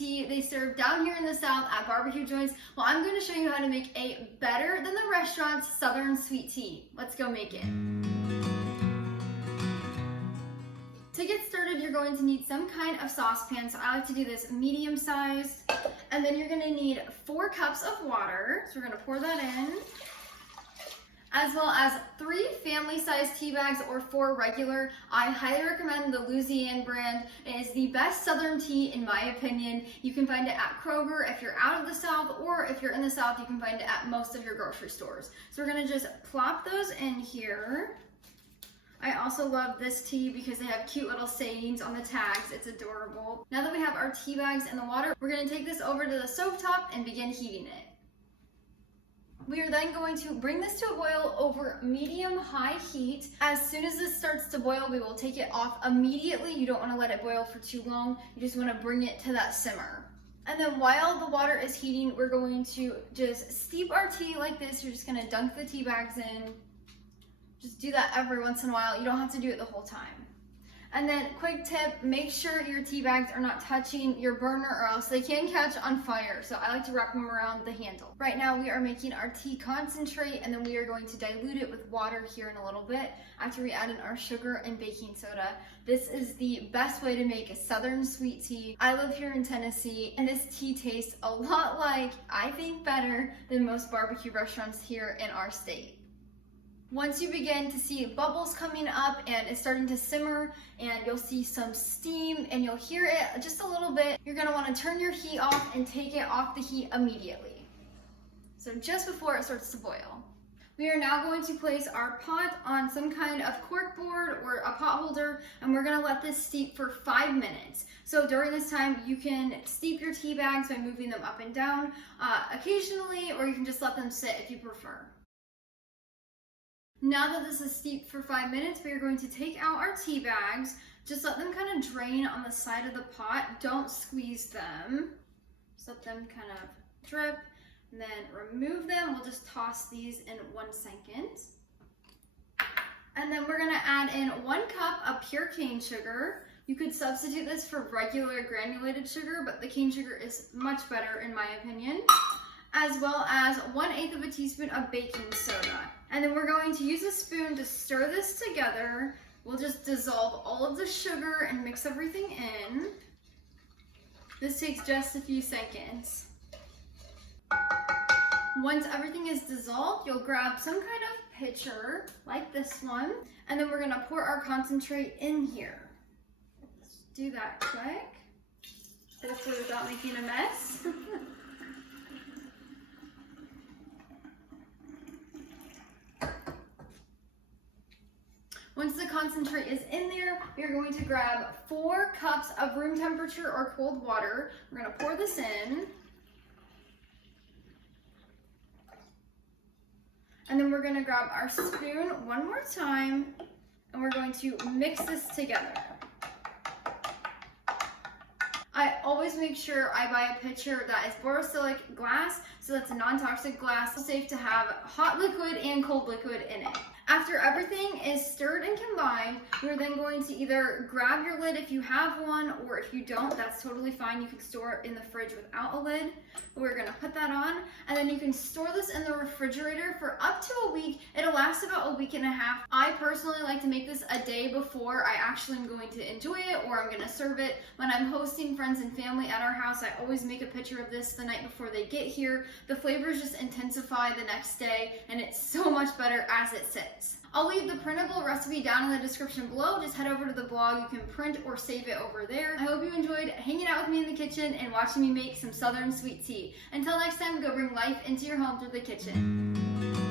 tea they serve down here in the South at barbecue joints. Well, I'm going to show you how to make a better than the restaurant's Southern sweet tea. Let's go make it. To get started, you're going to need some kind of saucepan. So I like to do this medium size. And then you're going to need 4 cups of water. So we're going to pour that in. As well as 3 family-sized tea bags or 4 regular. I highly recommend the Louisiana brand. It is the best Southern tea in my opinion. You can find it at Kroger if you're out of the South, or if you're in the South, you can find it at most of your grocery stores. So we're going to just plop those in here. I also love this tea because they have cute little sayings on the tags. It's adorable. Now that we have our tea bags and the water, we're going to take this over to the stovetop and begin heating it. We are then going to bring this to a boil over medium-high heat. As soon as this starts to boil, we will take it off immediately. You don't want to let it boil for too long. You just want to bring it to that simmer. And then while the water is heating, we're going to just steep our tea like this. You're just going to dunk the tea bags in. Just do that every once in a while. You don't have to do it the whole time. And then quick tip, make sure your tea bags are not touching your burner or else they can catch on fire. So I like to wrap them around the handle. Right now we are making our tea concentrate, and then we are going to dilute it with water here in a little bit after we add in our sugar and baking soda. This is the best way to make a Southern sweet tea. I live here in Tennessee, and this tea tastes a lot like, I think better than most barbecue restaurants here in our state. Once you begin to see bubbles coming up and it's starting to simmer, and you'll see some steam and you'll hear it just a little bit, you're going to want to turn your heat off and take it off the heat immediately. So just before it starts to boil. We are now going to place our pot on some kind of cork board or a pot holder, and we're going to let this steep for 5 minutes. So during this time, you can steep your tea bags by moving them up and down occasionally, or you can just let them sit if you prefer. Now that this is steeped for 5 minutes, we are going to take out our tea bags. Just let them kind of drain on the side of the pot. Don't squeeze them. Just let them kind of drip, and then remove them. We'll just toss these in 1 second. And then we're gonna add in 1 cup of pure cane sugar. You could substitute this for regular granulated sugar, but the cane sugar is much better in my opinion. As well as 1/8 teaspoon of baking soda. And then we're going to use a spoon to stir this together. We'll just dissolve all of the sugar and mix everything in. This takes just a few seconds. Once everything is dissolved, you'll grab some kind of pitcher like this one, and then we're gonna pour our concentrate in here. Let's do that quick, hopefully without making a mess. Once the concentrate is in there, you're going to grab 4 cups of room temperature or cold water. We're going to pour this in. And then we're going to grab our spoon one more time, and we're going to mix this together. I always make sure I buy a pitcher that is borosilicate glass, so that's a non-toxic glass. It's safe to have hot liquid and cold liquid in it. After everything is stirred and combined, you're then going to either grab your lid if you have one, or if you don't, that's totally fine. You can store it in the fridge without a lid. We're gonna put that on, and then you can store this in the refrigerator for up to a week. It'll last about a week and a half. I personally like to make this a day before I actually am going to enjoy it, or I'm gonna serve it. When I'm hosting friends and family at our house, I always make a picture of this the night before they get here. The flavors just intensify the next day, and it's so much better as it sits. I'll leave the printable recipe down in the description below. Just head over to the blog. You can print or save it over there. I hope you enjoyed hanging out with me in the kitchen and watching me make some Southern sweet tea. Until next time, go bring life into your home through the kitchen.